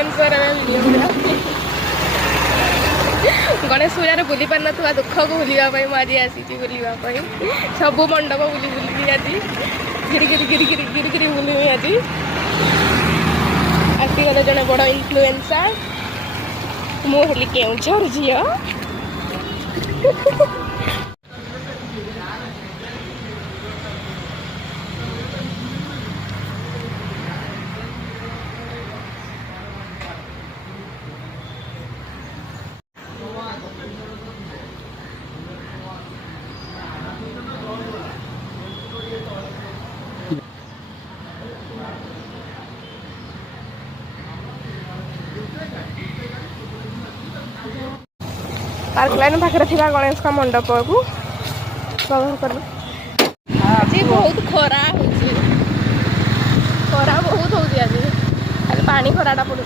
influencer Ganesh पूजा बुली पार ना दुख को बुलावाई मुझे आसी बुलावाई सब मंडप बुली बुली आज गिरी गिरी गिरी गिरी गिरी गिरी बुलि आज आसीगले जड़े बड़ इन्फ्लुएंसर मुझे केउझर झी पार्क लाइन पाखे थी गणेश का मंडप को कवर कर आज बहुत खरा खरा बहुत हो आज पानी खराटा पड़ू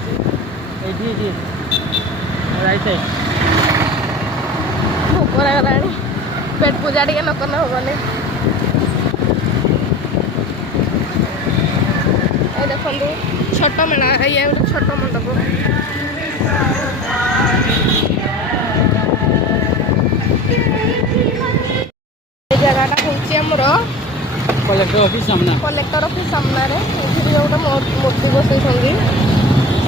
भोक लगला पेट पूजा टे न कले हेनी देखु छोट मेला ये छोट मंडप जगहटा हूँ कलेक्टर ऑफिस सामना गोटे मूर्ति बसई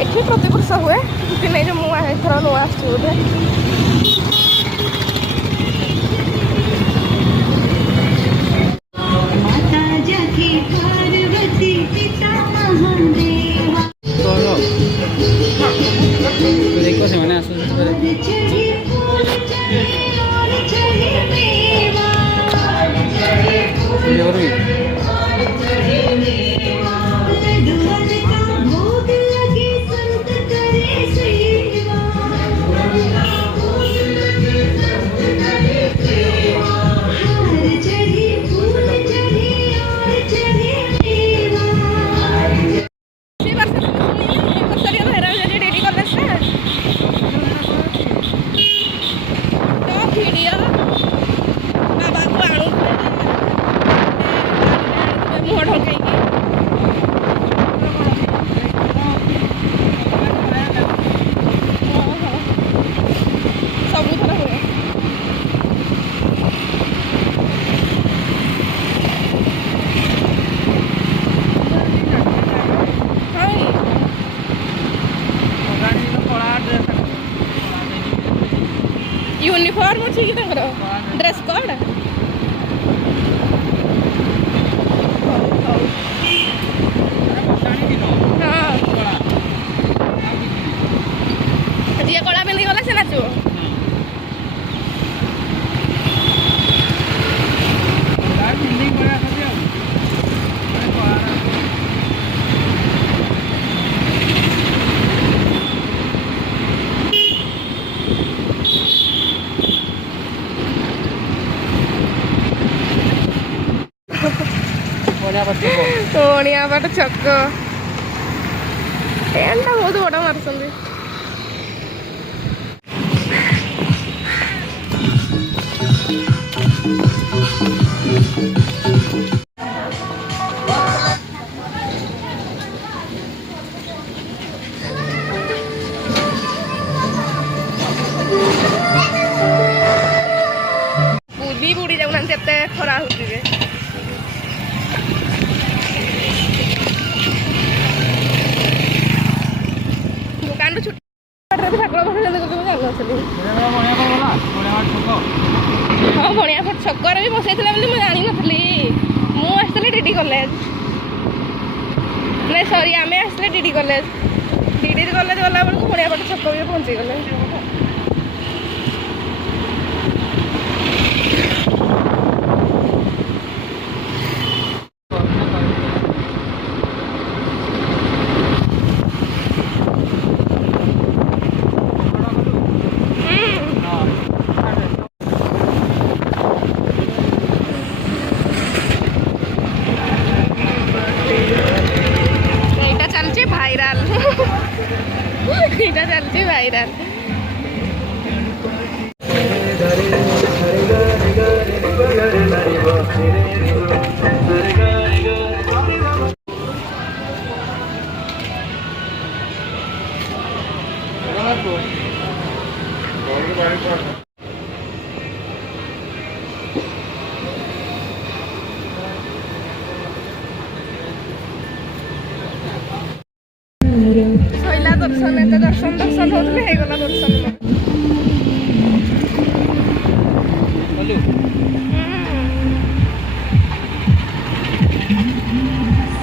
एठी प्रतिवर्ष हुए कि नहीं जो मुझे नुआ बोधे यूनिफॉर्म अच्छी कि ड्रेस कोड हाँ जी कला पिंधि गला से नाचो पट छक एंटा बहुत बड़ा मार्सन बुढ़ी बुढ़ी जाऊना खरा हो हाँ बणियापट छकर भी बसई मुझे जानी नी मुझे डीडी कॉलेज नहीं सॉरी आम आसले डीडी कॉलेज कॉलेज गला बेलू बणियापट छक भी पहुँची गले चलती भाईराल ଶଇଲା ଦର୍ଶନ ଏତେ ଦର୍ଶନ ହଉଥିଲେ ହେଇଗଲା ଦର୍ଶନ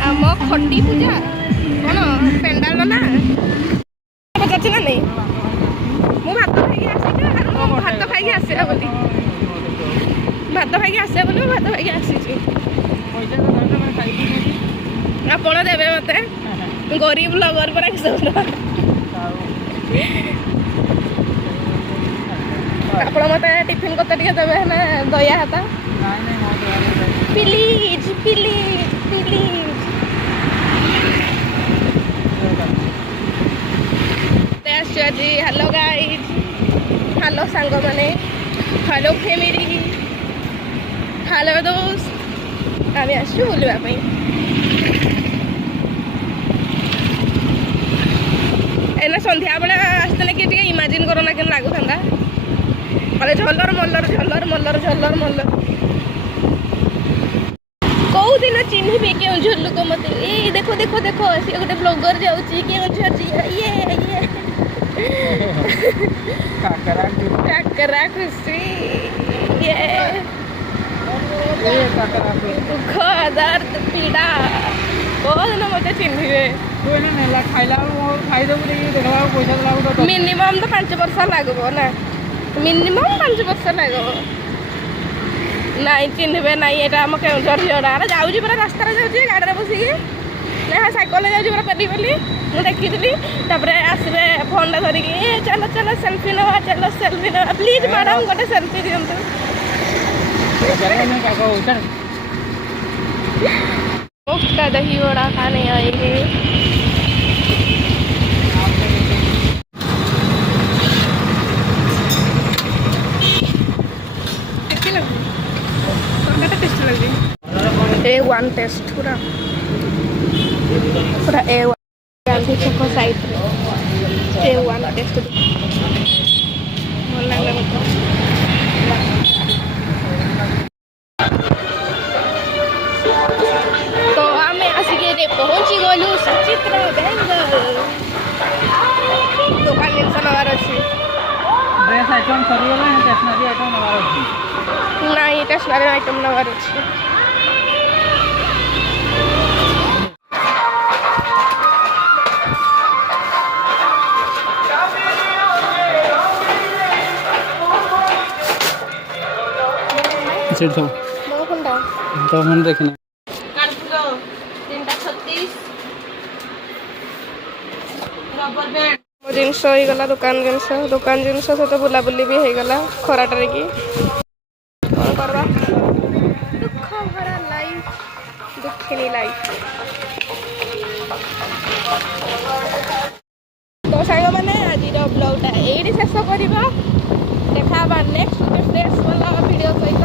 ଆମ ଖଣ୍ଡି ପୂଜା କଣ ପେଣ୍ଡାଲ ନା ପଚାରୁଛି ନା ନାଇଁ ମୁଁ ଭାତ ଖାଇକି ଆସିଛି ଭାତ ଖାଇକି ଆସିବା ବୋଲି ଭାତ ଖାଇକି ମୁଁ ଭାତ ଖାଇକି ଆସିଛି ଆପଣ ଦେବେ ମତେ ଗରିବ লগର ପରା କିଶୋର ଆପଣ ମତେ ଟିଫିନ କଥା ଟିକେ ଦେବେ ନା ଦୟା ହାତ ପ୍ଲିଜ ପ୍ଲିଜ ପ୍ଲିଜ আসছো আজি হ্যালো গাইজ হ্যালো সাংগমানে হ্যালো ফ্যামিলি হ্যালো দোস্ত আমি আসছি বুলিবা পাই এনে সন্ধ্যা বেলা আসতে কি টিকে ইমাজিন করো না কেন লাগুথান্তা মানে ঝলর মল্লর ঝলর মল্লর ঝলর মল্লর কৌ দিন চিহ্নিবে কেউঝর লোক মতে এই দেখো দেখো দেখো সে গোটে ব্লগর যাଉଛି কেউঝর ইয়ে ইয়ে কাকরা খুশি দুঃখ দর্দ পীড়া কোন মতে চিহ্নিবে ମିନିମମ୍ ତ 5 ବର୍ଷ ଲାଗିବ ନା ମିନିମମ୍ 5 ବର୍ଷ ଲାଗିବ ନାଇଁ ଚିହ୍ନିବେ ନାଇଁ ଏଇଟା ଆମ କେଉଁଝର ଝିଅଟା ଆରେ ଯାଉଛି ପୁରା ରାସ୍ତାରେ ଯାଉଛି ଗାଡ଼ିରେ ବସିକି ନା ସାଇକେଲରେ ଯାଉଛି ପୁରା ପେଲି ପେଲି ମୁଁ ଦେଖିଥିଲି ତାପରେ ଆସିବେ ଫୋନ୍ଟା ଧରିକି ଚାଲ ଚାଲ ସେଲ୍ଫି ନେବା ଚାଲ ସେଲ୍ଫି ନେବା ପ୍ଲିଜ୍ ମ୍ୟାଡ଼ାମ୍ ଗୋଟେ ସେଲ୍ଫି ଦିଅନ୍ତୁ मुफ्त का दही वड़ा खाने आएंगे A1 टेस्ट पूरा पूरा A1 गांधी छक साइड A1 टेस्ट भल लागला मत तो आमे आसिके पहुँची गलु सचित्र बेंगल दुकान जिनस नवार अच्छी ड्रेस आइटम सरीगला स्टेशनरी आइटम नवार अछि नहीं स्टेशनरी आइटम नवार अच्छी तो तो हम देखना जिनस होगला दुकान जिनस सहित बुलाबुली भी होगला खराटे की कौन करवा दुख भरा लाइफ दुखिनी लाइफ तो सांग मैंने आज ब्लॉगटा ये शेष कर देखा नेक्स्ट फ्रेश वाला वीडियो सहित